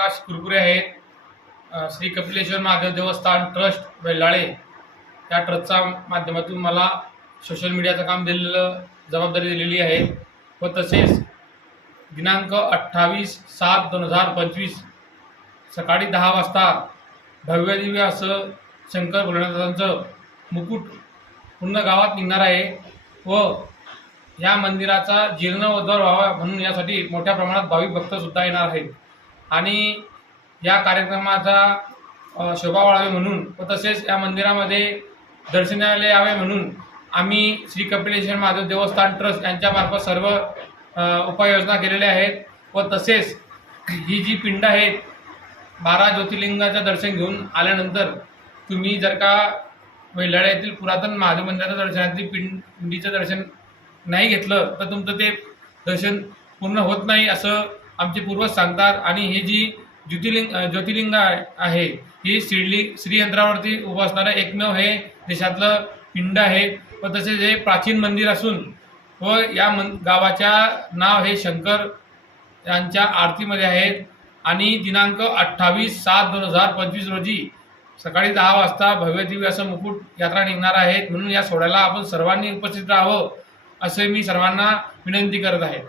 आकाश कुरकुरे आहेत. श्री कपिलेश्वर महादेव देवस्थान ट्रस्ट बेल्लाळे या ट्रस्टच्या माध्यमातून मला सोशल मीडियाचं काम दिलेलं जबाबदारी दिलेली आहे व तसेच दिनांक अठ्ठावीस सात दोन हजार पंचवीस सकाळी दहा वाजता भव्यदिव्य असं शंकर भोलेनाथांचं मुकुट पूर्ण गावात निघणार आहे व या मंदिराचा जीर्णोद्धार व्हावा म्हणून यासाठी मोठ्या प्रमाणात भाविक भक्तसुद्धा येणार आहेत. आणि या कार्यक्रमाचा शोभा वाढावी म्हणून व तसेच या मंदिरामध्ये दर्शनाला यावे म्हणून आम्ही श्री कपिलेश्वर महादेव देवस्थान ट्रस्ट यांच्यामार्फत सर्व उपाययोजना केलेल्या आहेत व तसेच ही जी पिंड आहेत बारा ज्योतिर्लिंगाचं दर्शन घेऊन आल्यानंतर तुम्ही जर का वेल्हाळा येथील पुरातन महादेव मंदिराचं दर्शनातील पिंड पिंडीचं दर्शन नाही घेतलं तर तुमचं ते दर्शन पूर्ण होत नाही असं आमचे पूर्वज सांगतात आणि हे जी ज्योतिर्लिंग ज्योतिर्लिंग आहे ही श्रीली श्रीयंत्रावरती उभं असणारं एकमेव हे देशातलं पिंड आहे. व तसेच हे प्राचीन मंदिर असून व या मन गावाच्या नाव हे शंकर यांच्या आरतीमध्ये आहेत आणि दिनांक अठ्ठावीस सात दोन हजार पंचवीस रोजी सकाळी दहा वाजता भव्यदिव्य असं मुकुट यात्रा निघणार आहे. म्हणून या सोहळ्याला आपण सर्वांनी उपस्थित राहावं असे मी सर्वांना विनंती करत आहे.